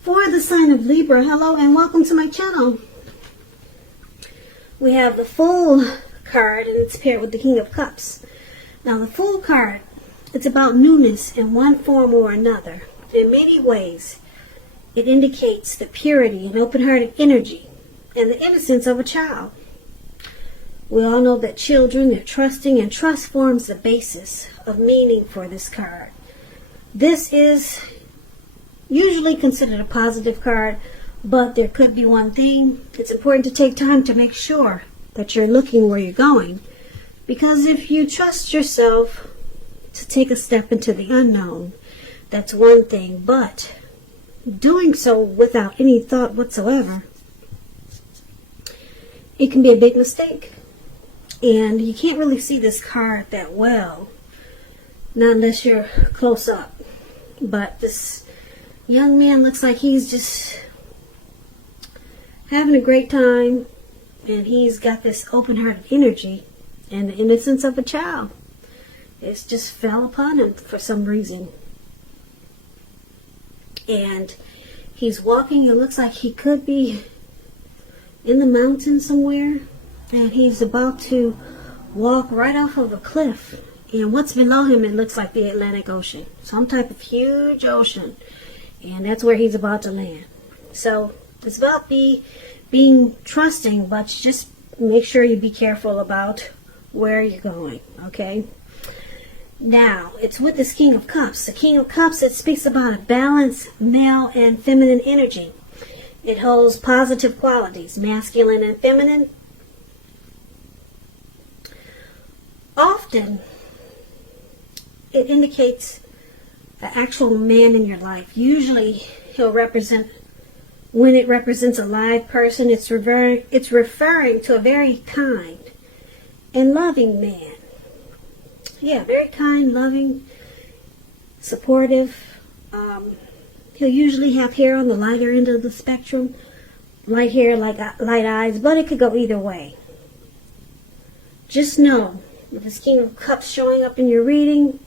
For the sign of Libra, hello and welcome to my channel. We have the Fool card and it's paired with the King of Cups. Now the Fool card, it's about newness in one form or another. In many ways, it indicates the purity and open-hearted energy and the innocence of a child. We all know that children, they're trusting, and trust forms the basis of meaning for this card. This is usually considered a positive card, but there could be one thing. It's important to take time to make sure that you're looking where you're going, because if you trust yourself to take a step into the unknown, that's one thing, but doing so without any thought whatsoever, it can be a big mistake. And you can't really see this card that well, not unless you're close up. But this young man looks like he's just having a great time, and he's got this open-hearted energy and the innocence of a child. It's just fell upon him for some reason. And he's walking, it looks like he could be in the mountains somewhere, and he's about to walk right off of a cliff. And what's below him, it looks like the Atlantic Ocean. Some type of huge ocean. And that's where he's about to land. So it's about being trusting, but just make sure you be careful about where you're going, okay? Now, it's with this King of Cups. The King of Cups, it speaks about a balanced male and feminine energy. It holds positive qualities, masculine and feminine. Often, it indicates the actual man in your life. Usually, he'll represent, when it represents a live person, it's referring to a very kind and loving man. Yeah, very kind, loving, supportive. He'll usually have hair on the lighter end of the spectrum. Light hair, light eyes, but it could go either way. Just know, with this King of Cups showing up in your reading,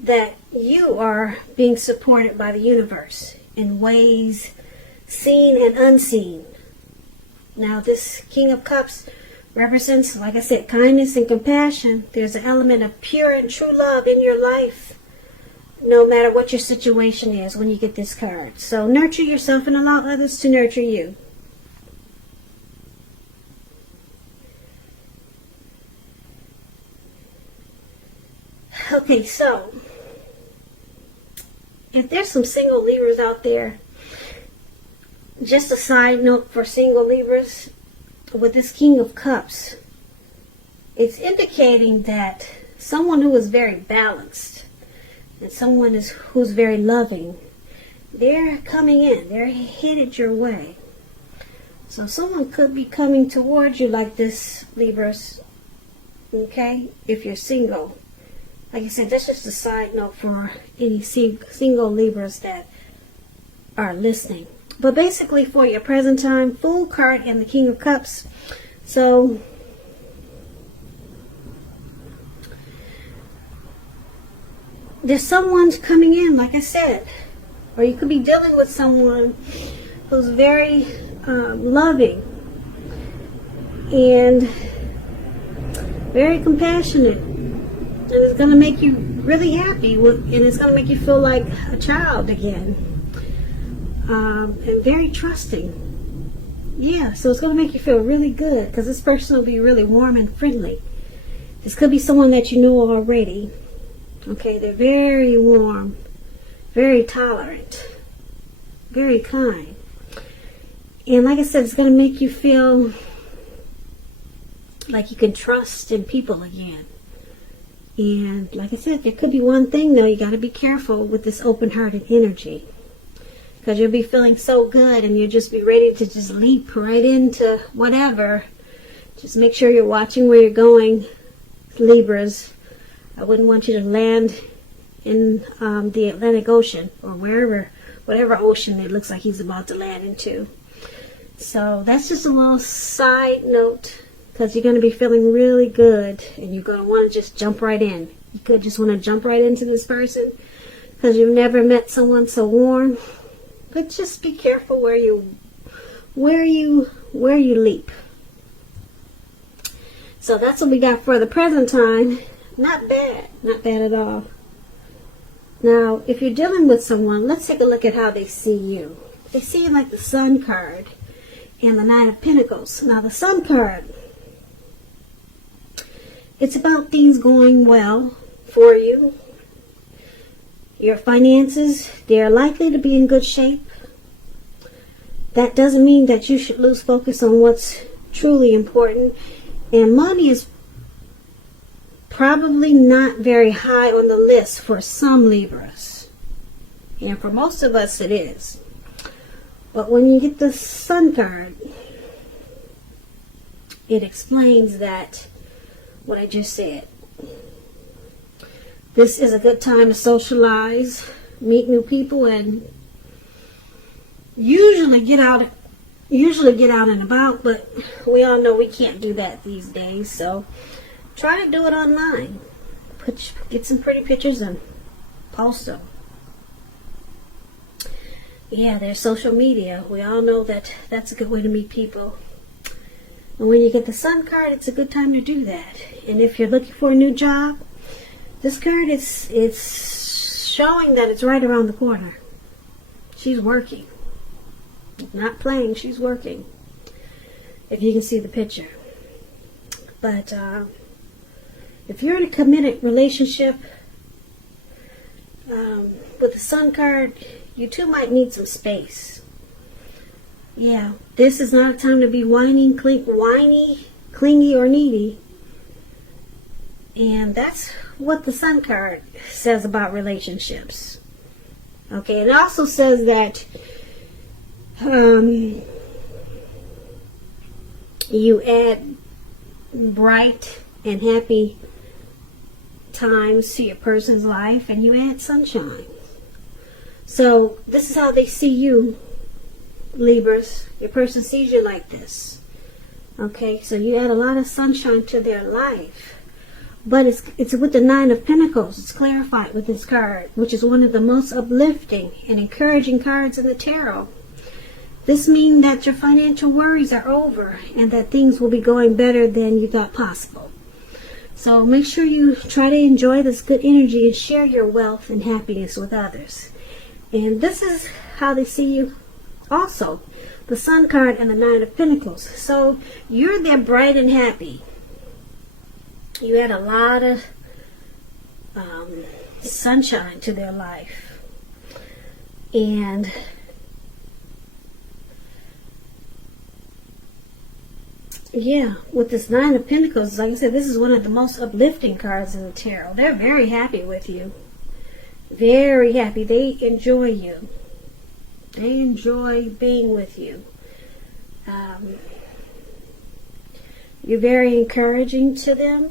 that you are being supported by the universe in ways seen and unseen. Now, this King of Cups represents, like I said, kindness and compassion. There's an element of pure and true love in your life, no matter what your situation is when you get this card. So nurture yourself and allow others to nurture you. Okay, so if there's some single Libras out there, just a side note for single Libras, with this King of Cups, it's indicating that someone who is very balanced and someone who's very loving, they're coming in, they're headed your way. So someone could be coming towards you like this, Libras, okay, if you're single. Like I said, that's just a side note for any single Libras that are listening. But basically, for your present time, Fool card and the King of Cups. So, there's someone coming in, like I said. Or you could be dealing with someone who's very loving and very compassionate. And it's going to make you really happy, and it's going to make you feel like a child again. And very trusting. Yeah, so it's going to make you feel really good, because this person will be really warm and friendly. This could be someone that you know already. Okay, they're very warm, very tolerant, very kind. And like I said, it's going to make you feel like you can trust in people again. And like I said, there could be one thing though, you got to be careful with this open-hearted energy, because you'll be feeling so good and you'll just be ready to just leap right into whatever. Just make sure you're watching where you're going, Libras. I wouldn't want you to land in the Atlantic Ocean or whatever ocean it looks like he's about to land into. So that's just a little side note, because you're going to be feeling really good and you're going to want to just jump right in. You could just want to jump right into this person because you've never met someone so warm, But just be careful where you leap. So that's what we got for the present time. Not bad. Not bad at all. Now, if you're dealing with someone, let's take a look at how they see you. They see you like the Sun card and the Nine of Pentacles. Now, the Sun card, it's about things going well for you. Your finances, they're likely to be in good shape. That doesn't mean that you should lose focus on what's truly important. And money is probably not very high on the list for some Libras. And for most of us it is. But when you get the Sun card, it explains that what I just said. This is a good time to socialize, meet new people, and usually get out and about, but we all know we can't do that these days, so try to do it online. Get some pretty pictures and post them. Yeah, there's social media. We all know that that's a good way to meet people. And when you get the Sun card, it's a good time to do that. And if you're looking for a new job, this card it's showing that it's right around the corner. She's working. Not playing, she's working. If you can see the picture. But if you're in a committed relationship with the Sun card, you two might need some space. Yeah, this is not a time to be whiny, clingy, or needy. And that's what the Sun card says about relationships. Okay, and it also says that you add bright and happy times to your person's life, and you add sunshine. So this is how they see you, Libras. Your person sees you like this. Okay, so you add a lot of sunshine to their life. But it's with the Nine of Pentacles. It's clarified with this card, which is one of the most uplifting and encouraging cards in the tarot. This means that your financial worries are over and that things will be going better than you thought possible. So make sure you try to enjoy this good energy and share your wealth and happiness with others. And this is how they see you also. The Sun card and the Nine of Pentacles. So you're there bright and happy. You add a lot of sunshine to their life. And yeah, with this Nine of Pentacles, like I said, this is one of the most uplifting cards in the tarot. They're very happy with you. Very happy. They enjoy you. They enjoy being with you. You're very encouraging to them.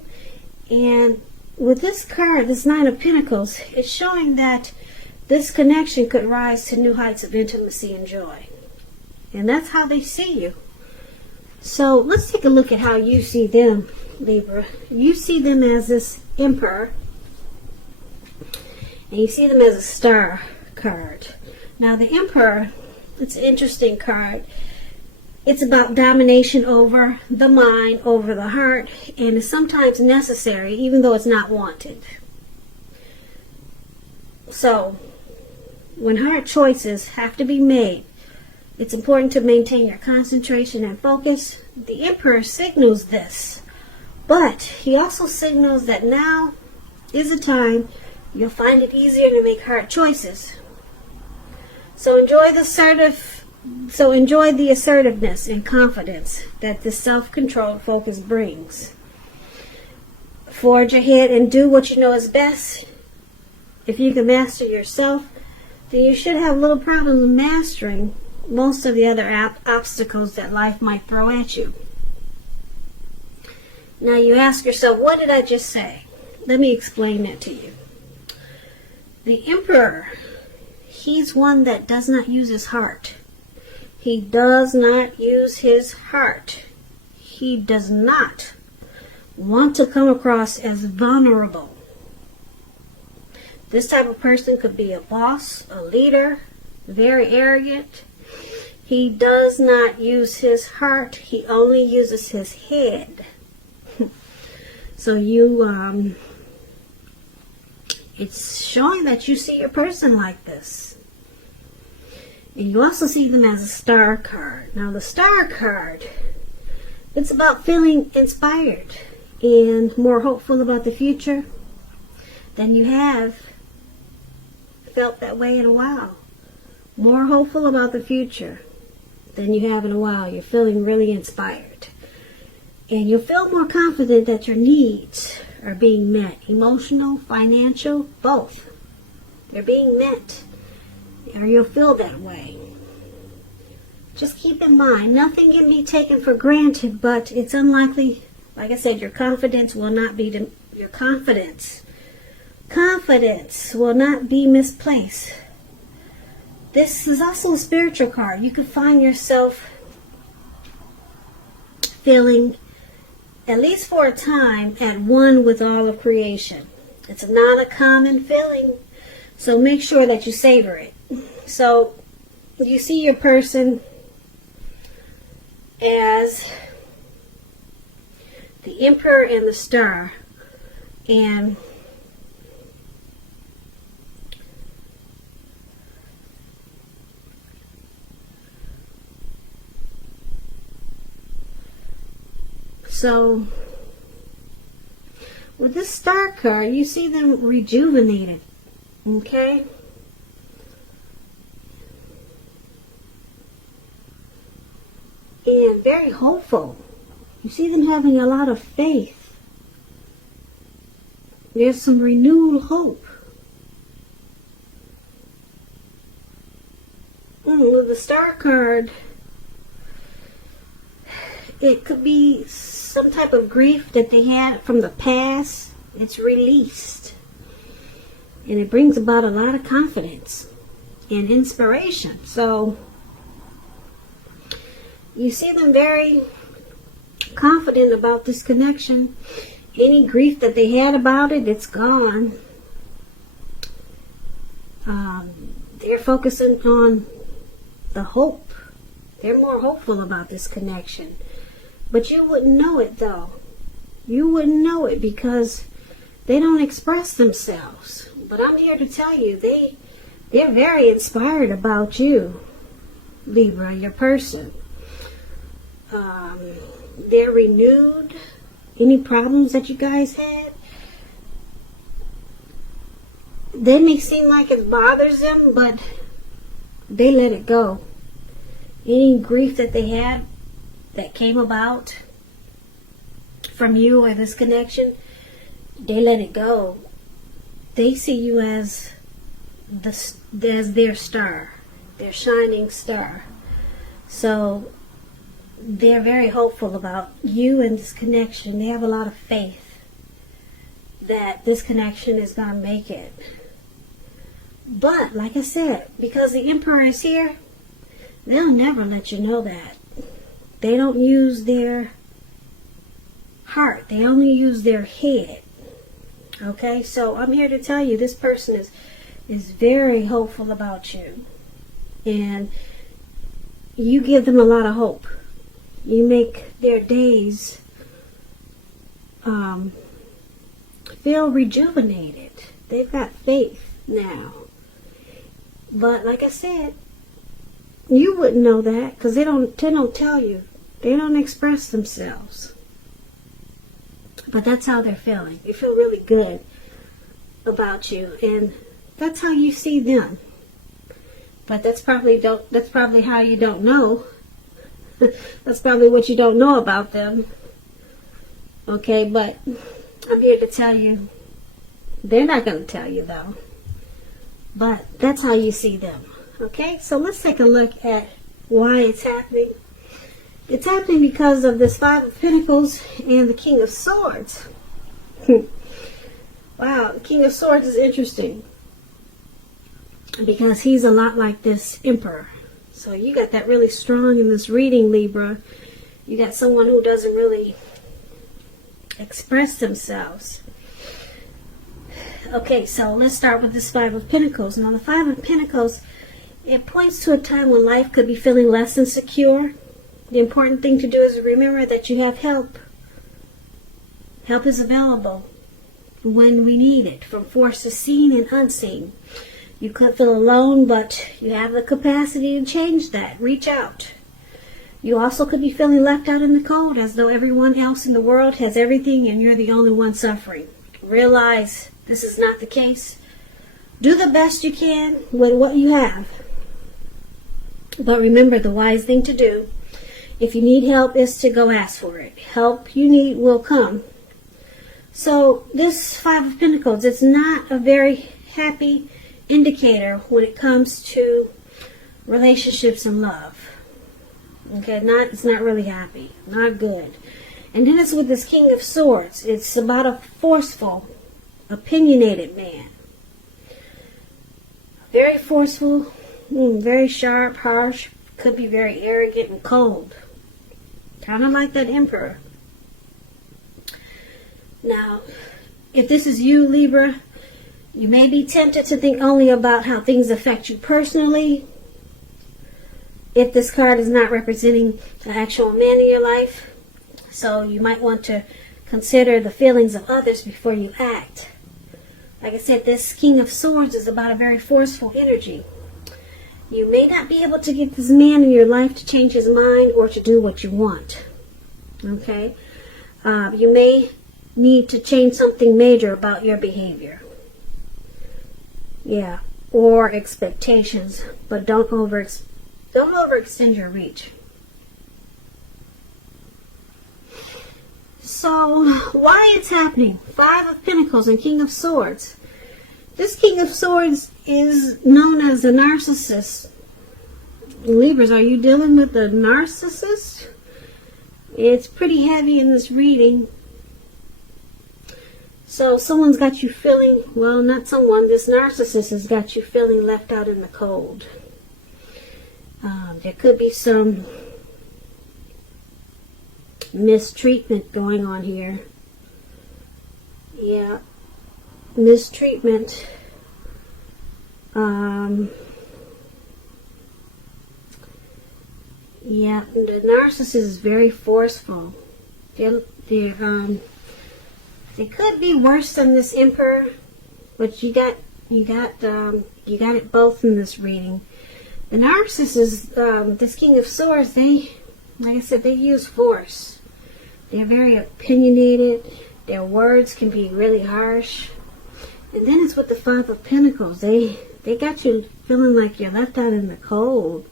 And with this card, this Nine of Pentacles, it's showing that this connection could rise to new heights of intimacy and joy. And that's how they see you. So let's take a look at how you see them, Libra. You see them as this Emperor. And you see them as a Star card. Now the Emperor, it's an interesting card. It's about domination over the mind, over the heart, and it's sometimes necessary, even though it's not wanted. So, when hard choices have to be made, it's important to maintain your concentration and focus. The Emperor signals this, but he also signals that now is a time you'll find it easier to make hard choices. So enjoy the assertiveness and confidence that the self-controlled focus brings. Forge ahead and do what you know is best. If you can master yourself, then you should have little problem mastering most of the other obstacles that life might throw at you. Now you ask yourself, what did I just say? Let me explain that to you. The Emperor, he's one that does not use his heart. He does not use his heart. He does not want to come across as vulnerable. This type of person could be a boss, a leader, very arrogant. He does not use his heart. He only uses his head. So you, it's showing that you see your person like this. And you also see them as a star card. Now the star card, it's about feeling inspired and more hopeful about the future than you have felt that way in a while. More hopeful about the future than you have in a while. You're feeling really inspired. And you'll feel more confident that your needs are being met. Emotional, financial, both. They're being met. Or you'll feel that way. Just keep in mind, nothing can be taken for granted, but it's unlikely, like I said, your confidence will not be, your confidence will not be misplaced. This is also a spiritual card. You could find yourself feeling, at least for a time, at one with all of creation. It's not a common feeling, so make sure that you savor it. So you see your person as the Emperor and the Star, and so with this Star card, you see them rejuvenated, okay? And very hopeful. You see them having a lot of faith. There's some renewed hope. With the Star card, it could be some type of grief that they had from the past. It's released. And it brings about a lot of confidence and inspiration. So you see them very confident about this connection. Any grief that they had about it, it's gone. They're focusing on the hope. They're more hopeful about this connection. But you wouldn't know it, though. You wouldn't know it because they don't express themselves. But I'm here to tell you, they're very inspired about you, Libra, your person. They're renewed. Any problems that you guys had, they may seem like it bothers them, but they let it go. Any grief that they had that came about from you or this connection, they let it go. They see you as their star, their shining star. So they're very hopeful about you and this connection. They have a lot of faith that this connection is going to make it. But, like I said, because the Emperor is here, they'll never let you know that. They don't use their heart. They only use their head. Okay? So I'm here to tell you, this person is very hopeful about you. And you give them a lot of hope. You make their days feel rejuvenated. They've got faith now. But like I said, you wouldn't know that because they don't tell you. They don't express themselves. But that's how they're feeling. They feel really good about you, and that's how you see them. But that's probably how you don't know. That's probably what you don't know about them. Okay, but I'm here to tell you, they're not going to tell you though. But that's how you see them. Okay, so let's take a look at why it's happening. It's happening because of this Five of Pentacles and the King of Swords. Wow, the King of Swords is interesting because he's a lot like this Emperor. So you got that really strong in this reading, Libra. You got someone who doesn't really express themselves. Okay, so let's start with this Five of Pentacles. Now the Five of Pentacles It points to a time when life could be feeling less than secure. The important thing to do is remember that you have help. Help is available when we need it, from forces seen and unseen. You could feel alone, but you have the capacity to change that. Reach out. You also could be feeling left out in the cold, as though everyone else in the world has everything and you're the only one suffering. Realize this is not the case. Do the best you can with what you have. But remember, the wise thing to do, if you need help, is to go ask for it. Help you need will come. So this Five of Pentacles, it's not a very happy indicator when it comes to relationships and love. Okay, it's not really happy, not good. And then it's with this King of Swords. It's about a forceful, opinionated man. Very forceful, very sharp, harsh, could be very arrogant and cold. Kind of like that Emperor. Now, if this is you, Libra, you may be tempted to think only about how things affect you personally. If this card is not representing the actual man in your life, so you might want to consider the feelings of others before you act. Like I said, this King of Swords is about a very forceful energy. You may not be able to get this man in your life to change his mind or to do what you want. Okay? You may need to change something major about your behavior. Yeah. Or expectations. But don't overextend your reach. So, why it's happening? Five of Pentacles and King of Swords. This King of Swords is known as a Narcissist. Libras, are you dealing with a Narcissist? It's pretty heavy in this reading. So, someone's got you feeling, well, not someone, this Narcissist has got you feeling left out in the cold. There could be some mistreatment going on here. Yeah, mistreatment. Yeah, the narcissist is very forceful. They could be worse than this Emperor, but you got it both in this reading. The narcissist is this King of Swords. They, like I said, they use force. They're very opinionated. Their words can be really harsh. And then it's with the Five of Pentacles. They got you feeling like you're left out in the cold.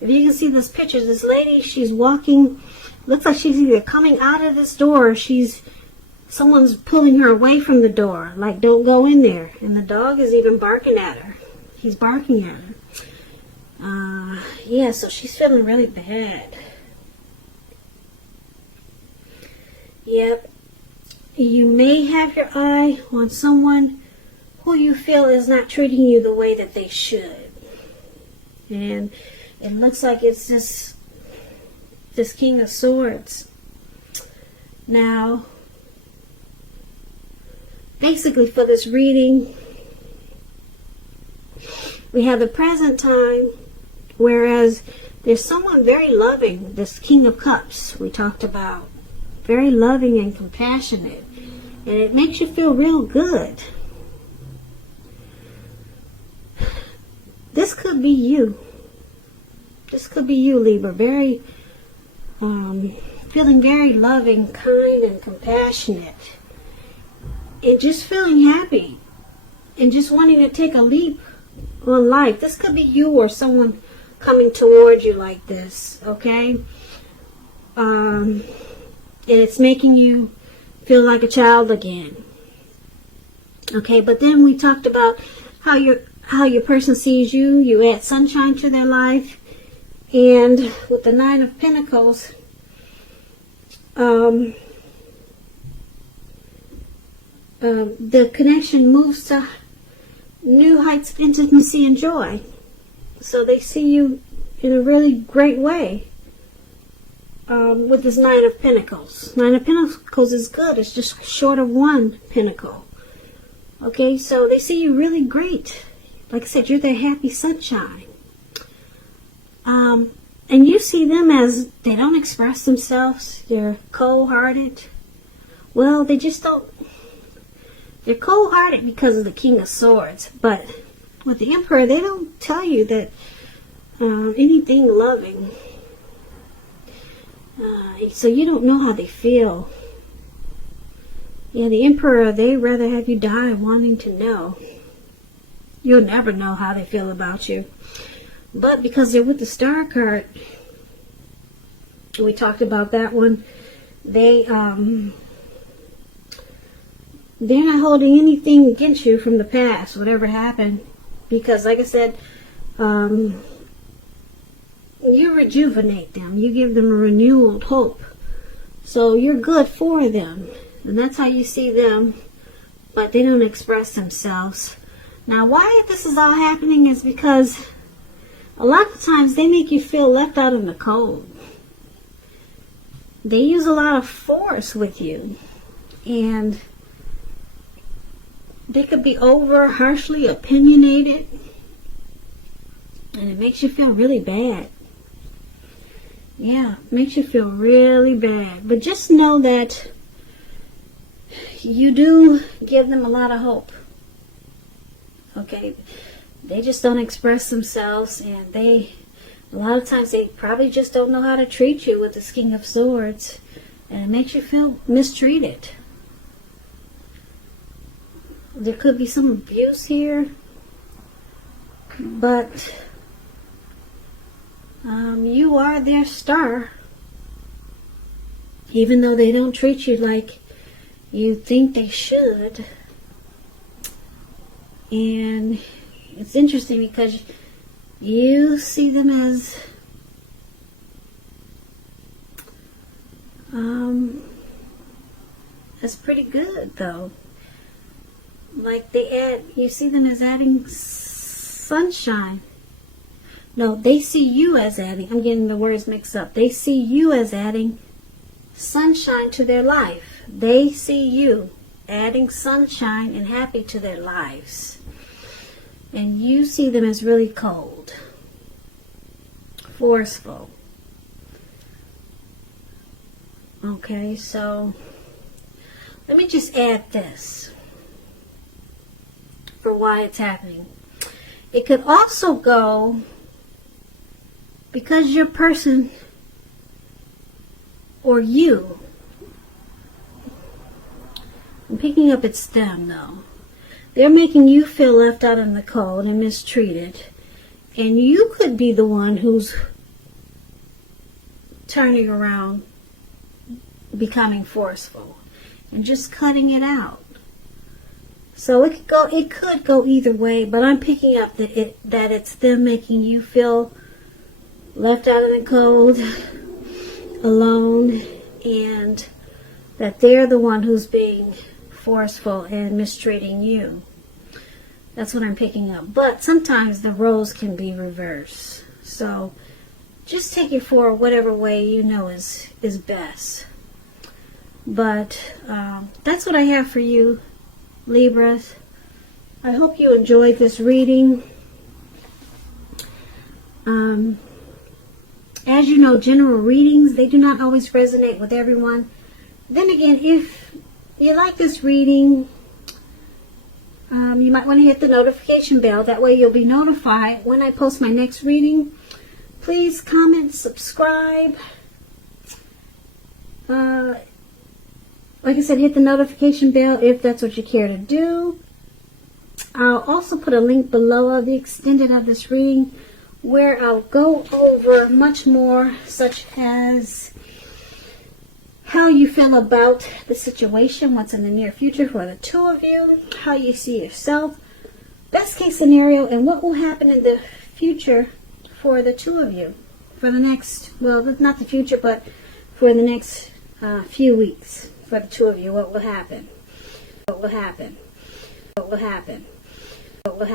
If you can see this picture, this lady, she's walking. Looks like she's either coming out of this door or someone's pulling her away from the door. Like, don't go in there. And the dog is even barking at her. He's barking at her. Yeah, so she's feeling really bad. Yep. You may have your eye on someone who you feel is not treating you the way that they should. And it looks like it's this King of Swords. Now, basically for this reading, we have the present time, whereas there's someone very loving, this King of Cups we talked about. Very loving and compassionate. And it makes you feel real good. This could be you. This could be you, Libra. Very, feeling very loving, kind, and compassionate. And just feeling happy. And just wanting to take a leap on life. This could be you or someone coming towards you like this, okay? And it's making you feel like a child again. Okay, but then we talked about how your person sees you. You add sunshine to their life. And with the Nine of Pentacles, the connection moves to new heights of intimacy and joy. So they see you in a really great way. With this Nine of Pentacles. Nine of Pentacles is good. It's just short of one pentacle. Okay, so they see you really great. Like I said, you're their happy sunshine. And you see them as they don't express themselves. They're cold-hearted. Well, they just don't. They're cold-hearted because of the King of Swords. But with the Emperor, they don't tell you that anything loving. So you don't know how they feel. Yeah, the Emperor, they'd rather have you die wanting to know. You'll never know how they feel about you. But because they're with the Star card, we talked about that one, they're not holding anything against you from the past, whatever happened. Because, like I said, you rejuvenate them. You give them a renewed hope. So you're good for them. And that's how you see them. But they don't express themselves. Now, why this is all happening is because a lot of times they make you feel left out in the cold. They use a lot of force with you. And they could be over harshly opinionated. And it makes you feel really bad. Yeah, it makes you feel really bad. But just know that you do give them a lot of hope. Okay? They just don't express themselves, and a lot of times they probably just don't know how to treat you with this King of Swords, and it makes you feel mistreated. There could be some abuse here, but you are their star, even though they don't treat you like you think they should. And it's interesting because you see them as that's pretty good, though. Like you see them as adding sunshine. No, they see you as adding, I'm getting the words mixed up. They see you as adding sunshine to their life. They see you adding sunshine and happy to their lives. And you see them as really cold, forceful. Okay, so let me just add this for why it's happening. It could also go because your person or you, I'm picking up it's them though. They're making you feel left out in the cold and mistreated. And you could be the one who's turning around, becoming forceful, and just cutting it out. So it could go either way, but I'm picking up that it's them making you feel left out in the cold, alone, and that they're the one who's being forceful and mistreating you. That's what I'm picking up. But sometimes the roles can be reversed. So just take it for whatever way you know is best. But that's what I have for you, Libras. I hope you enjoyed this reading. As you know, general readings, they do not always resonate with everyone. Then again, if you like this reading, you might want to hit the notification bell. That way you'll be notified when I post my next reading. Please comment, subscribe. Like I said, hit the notification bell if that's what you care to do. I'll also put a link below of the extended of this reading where I'll go over much more, such as how you feel about the situation, what's in the near future for the two of you, how you see yourself, best case scenario, and what will happen in the future for the two of you. For the next, well, not the future, but for the next few weeks. For the two of you, what will happen? What will happen? What will happen? What will happen?